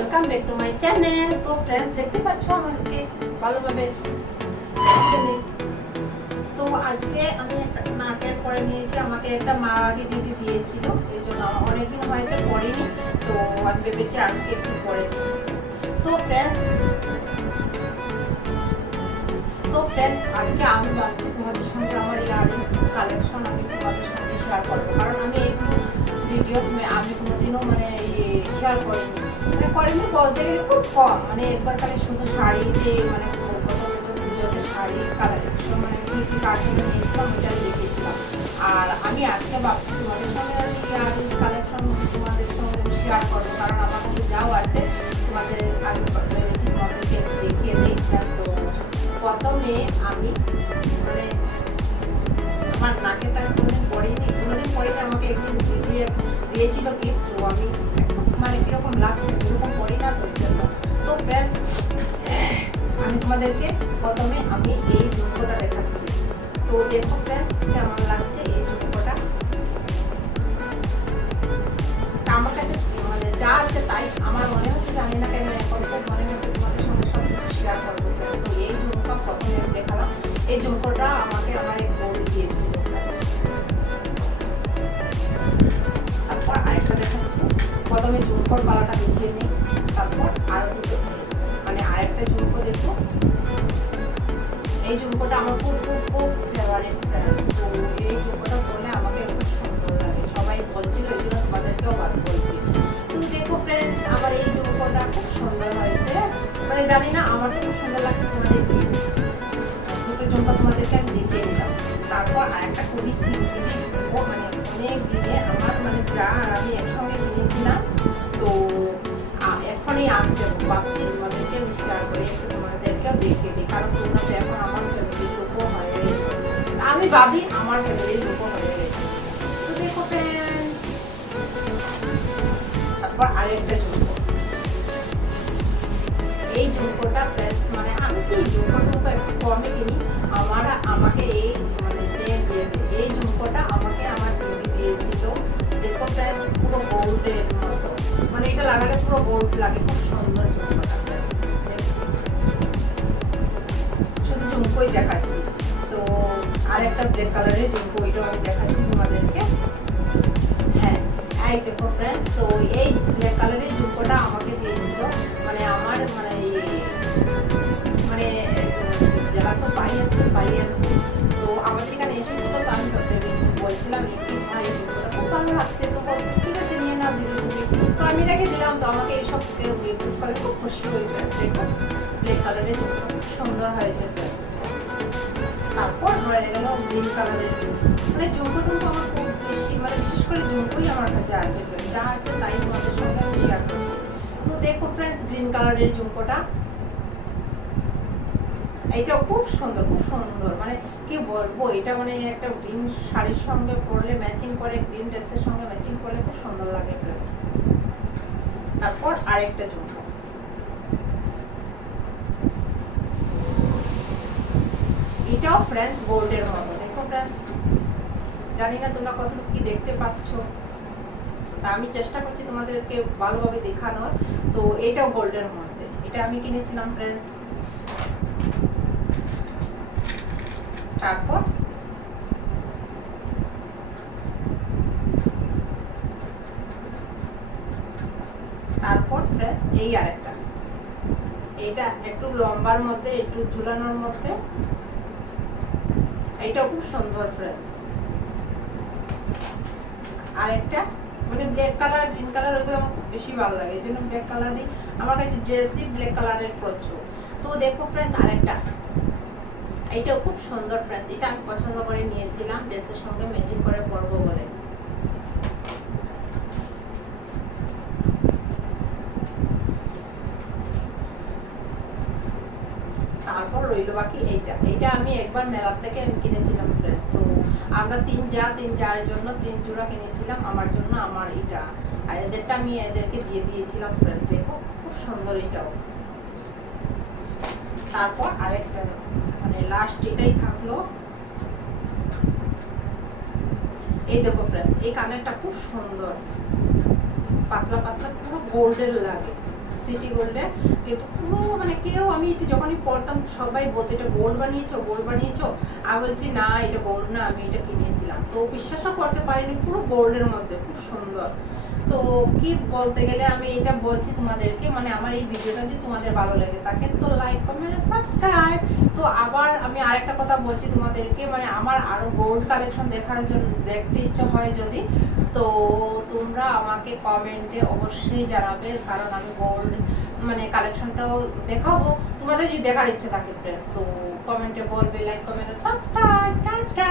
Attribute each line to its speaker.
Speaker 1: Welcome back to my channel তো friends দেখতে পাচ্ছ আমাকে ভালোভাবে? তো আজকে আমি একটা নাকের পরে নিয়েছি, আমাকে একটা মারাঠি দিদি দিয়েছিল, এই জন্য অনেকদিন হয়েছে পড়িনি তো আমি ভেবেছি আজকে একটু পরে তো ফ্রেন্ডস তো ফ্রেন্ডস আজকে আমি ভাবছি তোমাদের সঙ্গে আমার ইয়ারিংস কালেকশন আমি তোমাদের সঙ্গে শেয়ার করব, কারণ আমি এইগুলো ভিডিওস আমি কোনোদিনও মানে শেয়ার করিনি। মানে করিনি বলতে গেলে খুব কম। মানে একবার খালি শুধু শাড়িতে মানে পুজোতে শাড়ি কালেকশন মানে কী কী কার্টুন নিয়েছিলাম ওইটা দেখিয়েছিলাম। আর আমি আজকে ভাবছি তোমাদের সঙ্গে আর কালেকশন তোমাদের সঙ্গে শেয়ার করব। কারণ আমার কাছে যাও আছে তোমাদের আমি ভেবেছি তোমাদেরকে দেখিয়ে দিই। তো প্রথমে আমি মানে আমার নাকেটা কোনোদিন পড়িনি কোনোদিন পড়িনি, আমাকে একদিন দিয়েছিল গিফট প্রথমে আমি এই ঝুমকোটা দেখাচ্ছি। তো দেখো ফ্রেন্ডস কেমন লাগছে এই তা আমার কাছে মানে যা আছে তাই আমার মনে হচ্ছে, জানি না কেন এখন মনে হচ্ছে শেয়ার করব। এই ঝুমকা প্রথমে দেখালাম। এই ঝুমকোটা আমাকে প্রথমে ঝুমকোর পালাটা দেখিয়ে নিই, তারপর আরও মানে আরেকটা ঝুমকো দেখো এই ঝুমকোটা আমার খুব খুব খুব ফেভারিট তো এই ঝুমকোটা পরলে আমাকে খুব সুন্দর লাগে। সবাই বলছিল, এই জন্য তোমাদেরকেও ভালো বলছি। দেখো ফ্রেন্ডস আমার এই ঝুমকোটা খুব সুন্দর হয়েছে। মানে জানি না, আমার খুব সুন্দর লাগছে তোমাদের দুটো তোমাদেরকে আমি দিলাম তারপর আরেকটা খুবই সিম্পলি মানে অনেক দিনে আমার মানে যা আমি একসঙ্গে ভাবি, আমার ফ্যামিলির লোকও হয়ে গেছে। তো দেখো তারপর আরেকটা ঝুমকো এই ঝুমকোটা ফ্রেন্ডস মানে আমি কি ঝুমকো টুমকো একটু কমে কিনি? আমার, আমাকে এই মানে ঝুমকোটা আমাকে আমার দিদি দিয়েছিল। দেখো পুরো গোল্ডের মানে এটা লাগালে পুরো গোল্ড লাগে। খুব সুন্দর ঝুমকোটা। শুধু ঝুমকোই দেখাচ্ছি। একটা ব্ল্যাক কালারের ঝুমকো ওইটাও আমি দেখাচ্ছি তোমাদেরকে। হ্যাঁ এই দেখো ফ্রেন্ডস তো এই ব্ল্যাক কালারের ঝুমকোটা আমাকে দিয়েছিল। মানে আমার মানে মানে যারা তো পাই আছে পাই তো আমাদের এখানে এসেছিল তো আমি বলছিলাম কি ভাই খুব ভালো লাগছে তো ঠিক আছে, নিয়ে নাও দিদি তো আমি এটাকে দিলাম, তো আমাকে এইসব গিফট করে খুব খুশি হয়েছে। দেখো ব্ল্যাক কালারের ঝুমকো খুব সুন্দর হয়েছে, friends। তারপর হয়ে গেল গ্রিন কালারের মানে ঝুমকো টুমকো আমার খুব বেশি মানে বিশেষ করে ঝুমকোই আমার কাছে আছে। যা আছে তাই তোমাদের সঙ্গে আমি শেয়ার করছি। তো দেখো ফ্রেন্ডস গ্রিন কালারের ঝুমকোটা এইটাও খুব সুন্দর খুব সুন্দর। মানে কি বলব, এটা মানে একটা গ্রিন শাড়ির সঙ্গে পরলে ম্যাচিং করে গ্রিন ড্রেসের সঙ্গে ম্যাচিং করলে খুব সুন্দর লাগে ফ্রেন্ডস তারপর আরেকটা ঝুমকো এটাও ফ্রেন্ডস গোল্ডের মতো, দেখো ফ্রেন্ডস জানি না তোমরা কতটুকু কি দেখতে পাচ্ছ। তা আমি চেষ্টা করছি তোমাদেরকে ভালোভাবে দেখানোর। তো এটাও গোল্ডের মধ্যে, এটা আমি কিনেছিলাম ফ্রেন্ডস তারপর? তারপর ফ্রেন্ডস এই আরেকটা। এইটা একটু লম্বার মধ্যে, একটু ঝুলানোর মধ্যে। এইটাও খুব সুন্দর ফ্রেন্স আর একটা মানে ব্ল্যাক কালার গ্রিন কালার ওইগুলো আমার খুব বেশি ভালো লাগে, এই জন্য ব্ল্যাক কালারই আমার কাছে ড্রেসই ব্ল্যাক কালারের প্রচুর। তো দেখো ফ্রেন্ডস আরেকটা। এইটাও খুব সুন্দর ফ্রেন্ডস এটা আমি পছন্দ করে নিয়েছিলাম ড্রেসের সঙ্গে ম্যাচিং করে পরবো বলে তারপর রইল বাকি এইটা। এইটা আমি একবার মেলার থেকে আমি কিনেছিলাম তো আমরা তিন যা, তিন যার জন্য তিন জোড়া কিনেছিলাম, আমার জন্য আমার এটা আর এদেরটা আমি এদেরকে দিয়ে দিয়েছিলাম দেখো, খুব সুন্দর এটাও তারপর আরেকটা মানে লাস্ট এটাই থাকল। এই দেখো ফ্রেন্ডস এই কানেরটা খুব সুন্দর। পাতলা পাতলা, পুরো গোল্ডেন লাগে। সিটি গোল্ডে কিন্তু পুরো মানে কেউ আমি এটা যখনই পড়তাম, সবাই বলতো, এটা গোল্ড বানিয়েছো গোল্ড বানিয়েছো? আমি বলছি, না, এটা গোল্ড না, আমি এটা কিনেছিলাম। তো বিশ্বাসও করতে পারিনি, পুরো গোল্ডের মধ্যে, খুব সুন্দর। তো কি বলতে গেলে আমি এটা বলছি তোমাদেরকে মানে আমার এই ভিডিওটা যদি তোমাদের ভালো লাগে, তাকে তো লাইক কমেন্ট সাবস্ক্রাইব তো আবার আমি আরেকটা কথা বলছি তোমাদেরকে মানে আমার আরও গোল্ড কালেকশন দেখার জন্য, দেখতে ইচ্ছে হয় যদি তো তোমরা আমাকে কমেন্টে অবশ্যই জানাবে, কারণ আমি গোল্ড মানে কালেকশনটাও দেখাবো। তোমাদের যদি দেখার ইচ্ছে থাকে ফ্রেন্ডস তো কমেন্টে বলবে লাইক কমেন্ট সাবস্ক্রাইব টাটা